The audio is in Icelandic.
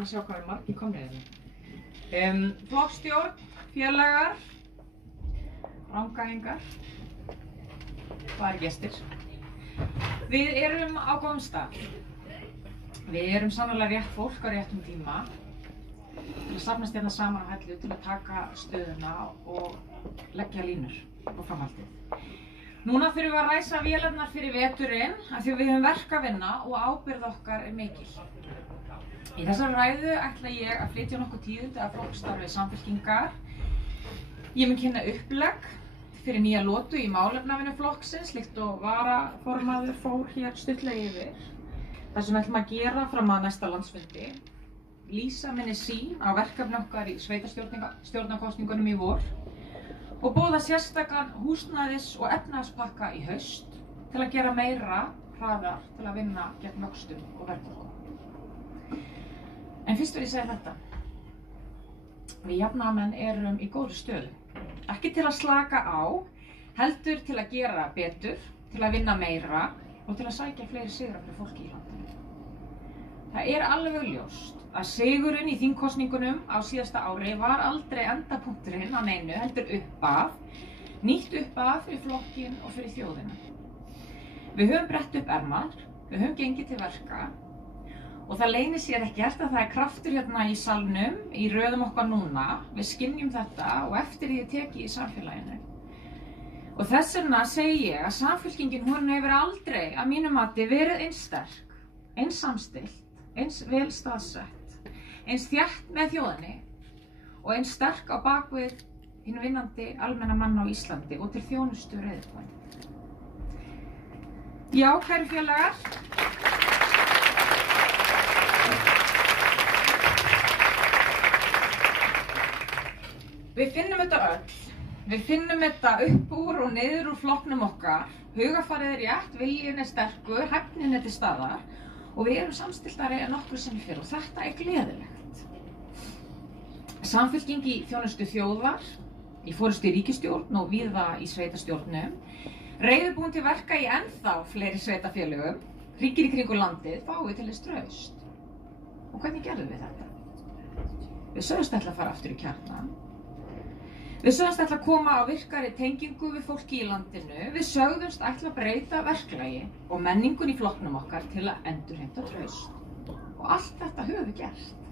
gaman að sjá hvað margir komnir hérna. Flokkstjórn, félagar, rangæingar, hvað er gestir? Við erum á góðum stað. Við erum sannarlega rétt fólk á réttum tíma til að safnast hérna saman á Hellu til að taka stöðuna og leggja línur á framhaldið. Núna þurfum við að ræsa vélarnar fyrir veturinn af því við höfum verk að vinna og ábyrgð okkar er mikil. Í þessari ræðu ætla ég að flytja nokkuð tíðindi af flokksstarfi Samfylkingar. Ég mun kynna upplegg fyrir nýja lotu í málefnavinnu flokksins, líkt og varaformaður fór hér stuttlega yfir. Það sem við ætlum að gera fram að næsta landsfundi, lýsa minni sýn á verkefni okkar í sveitarstjórnarkosningunum í vor og boða sérstakan húsnæðis- og efnahagspakka í haust til að gera meira hraðar til að vinna gegn vöxtum og verðbólgu. En fyrst vil ég segja þetta. Við jafnaðarmenn erum í góðri stöðu. Ekki til að slaka á, heldur til að gera betur, til að vinna meira og til að sækja fleiri sigra fyrir fólki í landinu. Það er alveg ljóst að sigurinn í þingkosningunum á síðasta ári var aldrei endapunkturinn á neinu, heldur uppaf, nýtt uppaf fyrir flokkinn og fyrir þjóðina. Við höfum brett upp ermar, við höfum gengið til verka og það leynir sér ekkert að það er kraftur hérna í salnum, í röðum okkar núna, við skynjum þetta og eftir því tekið í samfélaginu. Og þess vegna segi ég að Samfylkingin hún hefur aldrei, að mínu mati, verið eins sterk, eins samstillt, eins vel staðsett, eins þétt með þjóðinni og eins sterk á bakvið hinn vinnandi almenna mann á Íslandi og til þjónustu reiðubúin. Já, kæru félagar. Við finnum þetta öll. Við finnum þetta upp úr og niður úr flokknum okkar. Hugarfarið er rétt, viljinn er sterkur, hæfnin er til staðar og við erum samstilltari en nokkru sinni fyrr og þetta er gleðilegt. Samfylking í þjónustu þjóðar, í forystu ríkisstjórn og víða í sveitarstjórnum, reiðubúin til verka í ennþá fleiri sveitarfélögum, hringir í kringum landið, fáið til þess traust. Og hvernig gerðum við þetta? Við sögðumst ætla að fara aftur í kjarnann. Við sögðumst ætla að koma á virkari tengingu við fólki í landinu. Við sögðumst ætla að breyta verklagi og menningun í flokknum okkar til að endurheimta traust. Og allt þetta höfum við gert.